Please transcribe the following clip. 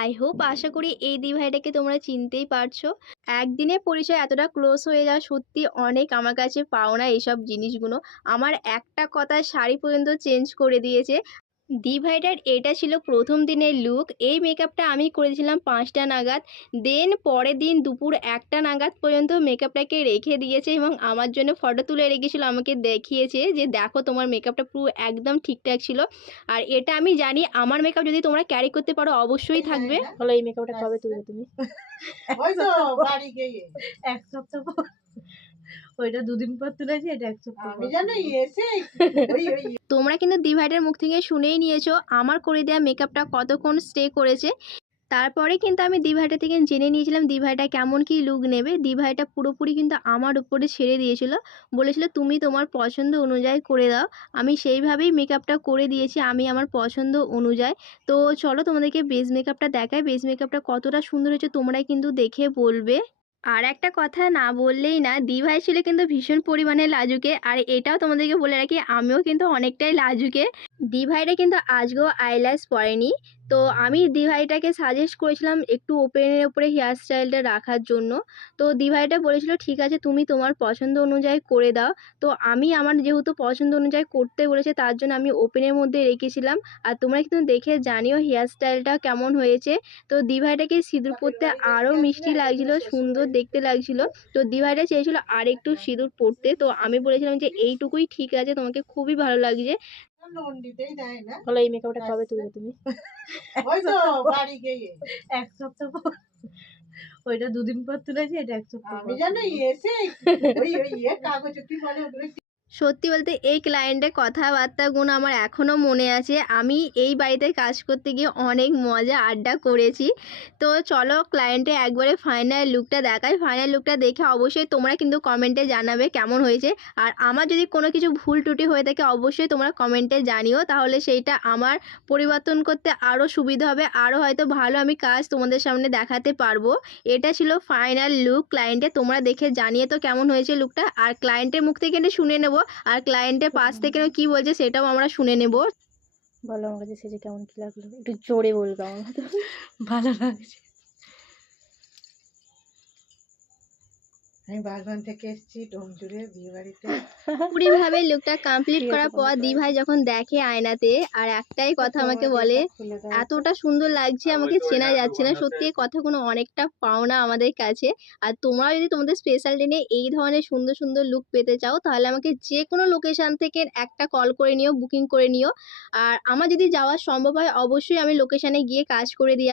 I hope আশা করি এই দি ভাইটাকে তোমরা চিনতেই পারছো। একদিনে পরিচয় এতটা ক্লোজ হয়ে যাওয়া সত্যি অনেক আমার কাছে পাওনা এইসব জিনিসগুলো। আমার একটা কথায় শাড়ি পর্যন্ত চেঞ্জ করে দিয়েছে। দি ভাইটার এটা ছিল প্রথম দিনের লুক। এই মেকআপটা আমি করেছিলাম ৫টা নাগাদ। দেন পরের দিন দুপুর ১টা নাগাদ পর্যন্ত মেকআপটাকে রেখে দিয়েছে এবং আমার জন্য ফটো তুলে রেখেছিল, আমাকে দেখিয়েছে যে দেখো তোমার মেকআপটা পুরো একদম ঠিকঠাক ছিল। আর এটা আমি জানি আমার মেকআপ যদি তোমরা ক্যারি করতে পারো অবশ্যই থাকবে। বলো এই মেকআপটা কবে তুলবে তুমি? ওই তো বাড়ি গিয়ে এক সপ্তাহ পর। ওইটা দুদিন পর তুলেছি, এটা এক সপ্তাহ আমি পর। জানো এসে ওই ওই তোমরা কিন্তু দি ভাইটার মুখ থেকে শুনেই নিয়েছো আমার করে দেওয়া মেকআপটা কতক্ষণ স্টে করেছে। তারপরে কিন্তু আমি দি ভাইটা থেকে জেনে নিয়েছিলাম দি ভাইটা কেমন কী লুক নেবে। দি ভাইটা পুরোপুরি কিন্তু আমার উপরে ছেড়ে দিয়েছিল, বলেছিল তুমি তোমার পছন্দ অনুযায়ী করে দাও। আমি সেইভাবেই মেকআপটা করে দিয়েছি আমি আমার পছন্দ অনুযায়ী। তো চলো তোমাদেরকে বেস মেকআপটা দেখাই, বেস মেকআপটা কতটা সুন্দর হয়েছে তোমরাই কিন্তু দেখে বলবে। আর একটা কথা না বললেই না, দি ভাই ছিল কিন্তু ভীষণ পরিমাণে লাজুকে। আর এটাও তোমাদেরকে বলে রাখি আমিও কিন্তু অনেকটাই লাজুকে। দি ভাইটা কিন্তু আজকেও আইল্যাশ পরেনি। তো আমি দি ভাইটাকে সাজেস্ট করেছিলাম একটু ওপেনের উপরে হেয়ার স্টাইলটা রাখার জন্য। তো দি ভাইটা বলেছিল ঠিক আছে তুমি তোমার পছন্দ অনুযায়ী করে দাও। তো আমি আমার যেহেতু পছন্দ অনুযায়ী করতে বলেছে তার জন্য আমি ওপেনের মধ্যে রেখেছিলাম। আর তোমরা কিন্তু দেখে জানিও হেয়ার স্টাইলটা কেমন হয়েছে। তো দি ভাইটাকে সিঁদুর পরতে আরও মিষ্টি লাগছিল, সুন্দর দেখতে লাগছিল। তো দি ভাইটা চেয়েছিল আর একটু সিঁদুর পরতে, তো আমি বলেছিলাম যে এইটুকুই ঠিক আছে, তোমাকে খুবই ভালো লাগছে। নন্দিতেই দেয় না। বলো এই মেকআপটা কবে তুলবে তুমি? ওই তো বাড়ি গিয়ে এক সপ্তাহ পর। ওইটা দুদিন পর তুলেছি, এটা এক সপ্তাহ আমি পর। জানো এসে ওই ওই কাগজ কি বলে ওগুলো সত্যি বলতে এই ক্লায়েন্টের কথাবার্তাগুলো আমার এখনও মনে আছে। আমি এই বাড়িতে কাজ করতে গিয়ে অনেক মজা আড্ডা করেছি। তো চলো ক্লায়েন্টের একবারে ফাইনাল লুকটা দেখাই। ফাইনাল লুকটা দেখে অবশ্যই তোমরা কিন্তু কমেন্টে জানাবে কেমন হয়েছে। আর আমার যদি কোনো কিছু ভুল ত্রুটি হয়ে থাকে অবশ্যই তোমরা কমেন্টে জানিও, তাহলে সেইটা আমার পরিবর্তন করতে আরও সুবিধা হবে, আরও হয়তো ভালো আমি কাজ তোমাদের সামনে দেখাতে পারবো। এটা ছিল ফাইনাল লুক ক্লায়েন্টের। তোমরা দেখে জানিয়ে তো কেমন হয়েছে লুকটা। আর ক্লায়েন্টের মুখ থেকে এটা শুনে নেব, আর ক্লায়েন্টের পাশ থেকে কি বলছে সেটাও আমরা শুনে নেব। বলো আমার কাছে সেজে কেমন কি লাগলো, একটু জোরে বলবে আমার তো ভালো লাগছে। আমি বাগবান থেকে এসেছি ডোমজুড়ে বিয়ে বাড়িতে। পুরোপুরিভাবে লুকটা কমপ্লিট করার পর দি ভাই যখন দেখে আয়নাতে আর একটাই কথা আমাকে বলে এতটা সুন্দর লাগছে আমাকে চেনা যাচ্ছে না। সত্যি এই কথাগুলো অনেকটা পাওনা আমাদের কাছে। আর তোমরা যদি তোমাদের স্পেশাল দিনে এই ধরনের সুন্দর সুন্দর লুক পেতে চাও তাহলে আমাকে যে কোনো লোকেশান থেকে একটা কল করে নিও, বুকিং করে নিও। আর আমার যদি যাওয়া সম্ভব হয় অবশ্যই আমি লোকেশানে গিয়ে কাজ করে দিয়ে